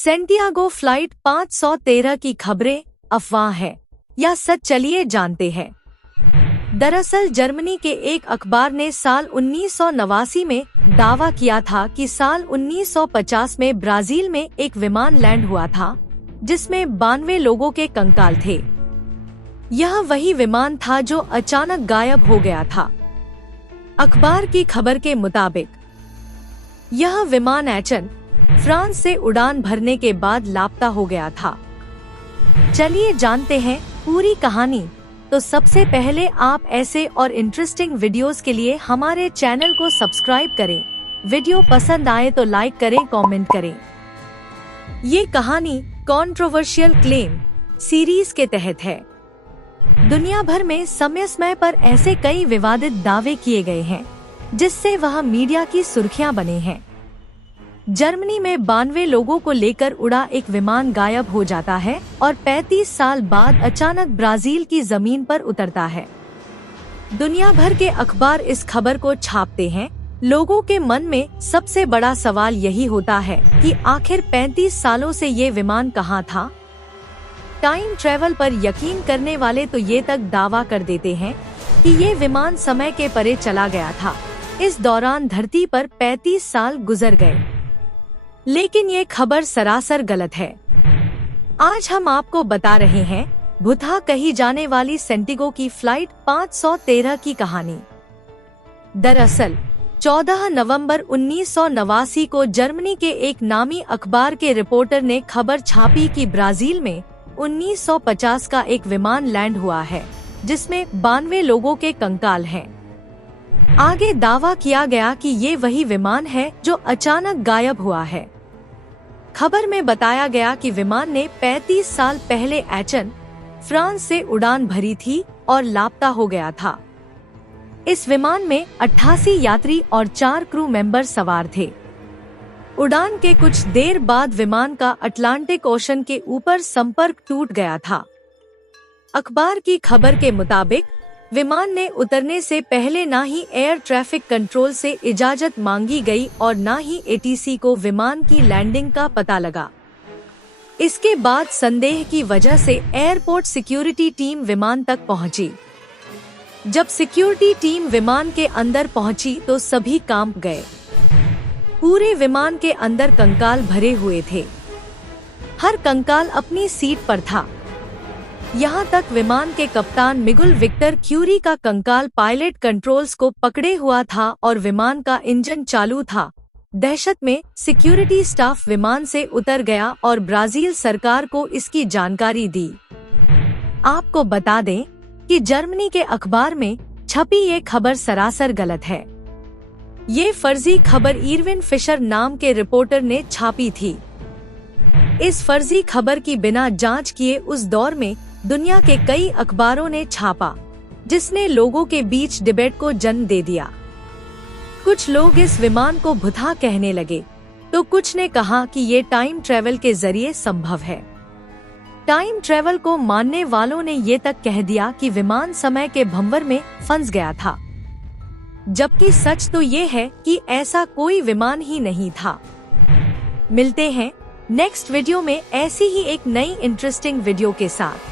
Santiago flight 513 की खबरें अफवाह है या सच, चलिए जानते हैं। दरअसल जर्मनी के एक अखबार ने साल 1989 में दावा किया था कि साल 1950 में ब्राजील में एक विमान लैंड हुआ था जिसमें 92 लोगों के कंकाल थे। यह वही विमान था जो अचानक गायब हो गया था। अखबार की खबर के मुताबिक यह विमान एचन, फ्रांस से उड़ान भरने के बाद लापता हो गया था। चलिए जानते हैं पूरी कहानी। तो सबसे पहले आप ऐसे और इंटरेस्टिंग वीडियोस के लिए हमारे चैनल को सब्सक्राइब करें। वीडियो पसंद आए तो लाइक करें, कमेंट करें। ये कहानी कंट्रोवर्शियल क्लेम सीरीज के तहत है। दुनिया भर में समय समय पर ऐसे कई विवादित दावे किए गए हैं जिससे वह मीडिया की सुर्खियां बने हैं। जर्मनी में 92 लोगों को लेकर उड़ा एक विमान गायब हो जाता है और 35 साल बाद अचानक ब्राजील की जमीन पर उतरता है। दुनिया भर के अखबार इस खबर को छापते हैं। लोगों के मन में सबसे बड़ा सवाल यही होता है कि आखिर 35 सालों से ये विमान कहाँ था। टाइम ट्रेवल पर यकीन करने वाले तो ये तक दावा कर देते हैं कि ये विमान समय के परे चला गया था। इस दौरान धरती पर 35 साल गुजर गए, लेकिन ये खबर सरासर गलत है। आज हम आपको बता रहे हैं भुता कही जाने वाली सैंटियागो की फ्लाइट 513 की कहानी। दरअसल 14 नवंबर 1989 को जर्मनी के एक नामी अखबार के रिपोर्टर ने खबर छापी कि ब्राजील में 1950 का एक विमान लैंड हुआ है जिसमें 92 लोगों के कंकाल हैं। आगे दावा किया गया कि ये वही विमान है जो अचानक गायब हुआ है। खबर में बताया गया कि विमान ने 35 साल पहले एचन, फ्रांस से उड़ान भरी थी और लापता हो गया था। इस विमान में 88 यात्री और 4 क्रू मेंबर सवार थे। उड़ान के कुछ देर बाद विमान का अटलांटिक ओशन के ऊपर संपर्क टूट गया था। अखबार की खबर के मुताबिक विमान ने उतरने से पहले ना ही एयर ट्रैफिक कंट्रोल से इजाजत मांगी गई और ना ही एटीसी को विमान की लैंडिंग का पता लगा। इसके बाद संदेह की वजह से एयरपोर्ट सिक्योरिटी टीम विमान तक पहुंची। जब सिक्योरिटी टीम विमान के अंदर पहुंची तो सभी कांप गए। पूरे विमान के अंदर कंकाल भरे हुए थे। हर कंकाल अपनी सीट पर था। यहाँ तक विमान के कप्तान मिगुल विक्टर क्यूरी का कंकाल पायलट कंट्रोल्स को पकड़े हुआ था और विमान का इंजन चालू था। दहशत में सिक्योरिटी स्टाफ विमान से उतर गया और ब्राजील सरकार को इसकी जानकारी दी। आपको बता दें कि जर्मनी के अखबार में छपी ये खबर सरासर गलत है। ये फर्जी खबर इरविन फिशर नाम के रिपोर्टर ने छापी थी। इस फर्जी खबर की बिना जांच किए उस दौर में दुनिया के कई अखबारों ने छापा, जिसने लोगों के बीच डिबेट को जन्म दे दिया। कुछ लोग इस विमान को भुता कहने लगे तो कुछ ने कहा कि ये टाइम ट्रेवल के जरिए संभव है। टाइम ट्रेवल को मानने वालों ने ये तक कह दिया कि विमान समय के भंवर में फंस गया था, जबकि सच तो ये है कि ऐसा कोई विमान ही नहीं था। मिलते हैं नेक्स्ट वीडियो में ऐसी ही एक नई इंटरेस्टिंग वीडियो के साथ।